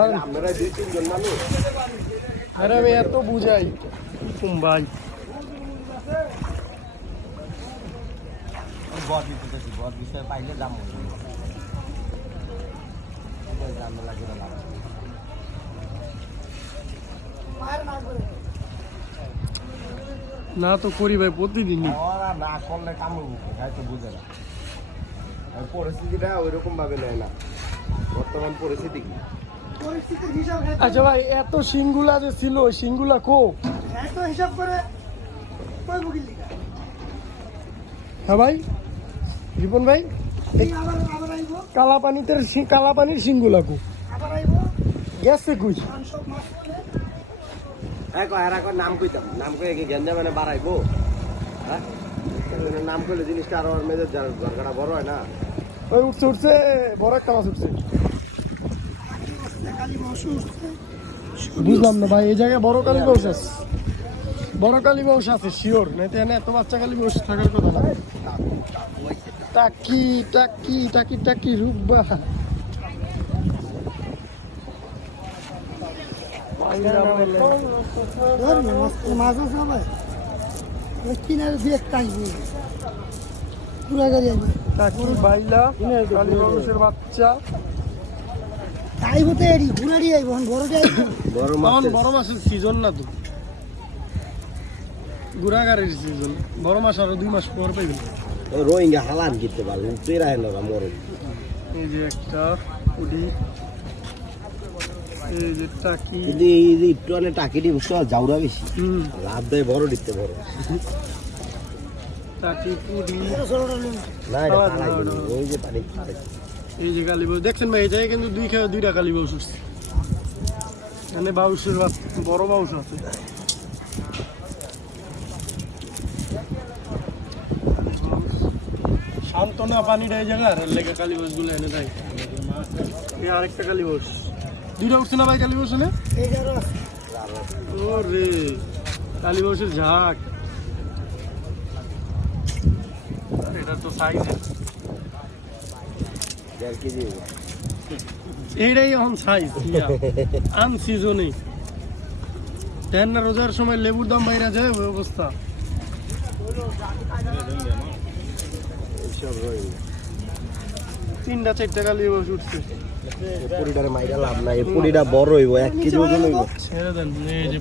আমরা দুই তিনজন মানুষ। আরে আমি এত বুঝাই ভাই বদ দিতেছি, বদ বিষয় পাইলে দাম না তো করি ভাই প্রতিদিনই। না করলে কামড় তো বুঝে না, পরিস্থিতিটা ওইরকম ভাবে নেয় না বর্তমান পরিস্থিতি কি। আচ্ছা ভাই এত সিংগুলা যে ছিল সিংগুলা কো এত হিসাব করে হ্যাঁ ভাই রিপন ভাই কালাপানির সিংগুলা কো গেছে কই এখন নাম কইতাম, নাম কয়ে কি গেঞ্জা মানে বাড়াইবো? হ্যাঁ নাম করলে জিনিসটা আরো মেজর দরকারটা বড় হয় না। ওই উঠছে বড় একটা মাছ উঠছে। বুঝলাম না ভাই এই জায়গায় বড় কালী বউস আছে, বড় কালী বউস আছে শিওর, নাই তো এত বাচ্চা কালী বউস থাকার কথা না। টাকি টাকি টাকি টাকি রূপবা মাছ আছে ভাই কিনারে দিয়ে টাইবো পুরা গাড়ি আসবে টাকি বাইলা কালী বউসের বাচ্চা টাইবো তো এডি ঘুরাড়ি আইব বড়টি আইব বড় মাছের সিজন না তো, গুড়াগাড়ির সিজন। বড় মাছ আরো 2 মাস পর পাইবেন। রোহিঙ্গা হালান কিনতে পারবেন, তেরা হেন মরে। এই যে একটা উডি, এই যে টাকি, এই যে একটু অনেক টাকি দিয়ে বুঝতে যাওরা বেশি লাভ দেয়, বড় দিতে বড় টাকি পুডি না ওই যে পানি। এই যে কালী বাউস দেখছেন ভাই, এই জায়গায় কিন্তু দুইটা কালী বাউস উঠছে। মানে বাউসের বড় বাউস আছে। শান্তনা পানিটা এই জায়গায় লেগে কালী বাউস গুলো এনে দেয়। এই আরেকটা কালী বাউস, 2টা উঠছে না ভাই কালী বাউস এনে। ও রে কালী বাউসের ঝাঁক, এটা তো সাইজ এইটাই এখন সাইজ আনসিজনে। দেন না রোজার সময় লেবুর দাম বাইরে যায় ওই অবস্থা। 3-4টা কালী বাউস উঠছে। পুরিটারে মাইরা লাভ নাই, পুরিটা বড় হইব, 1 কেজি ওজন হইব। ছেড়ে দেন এই যে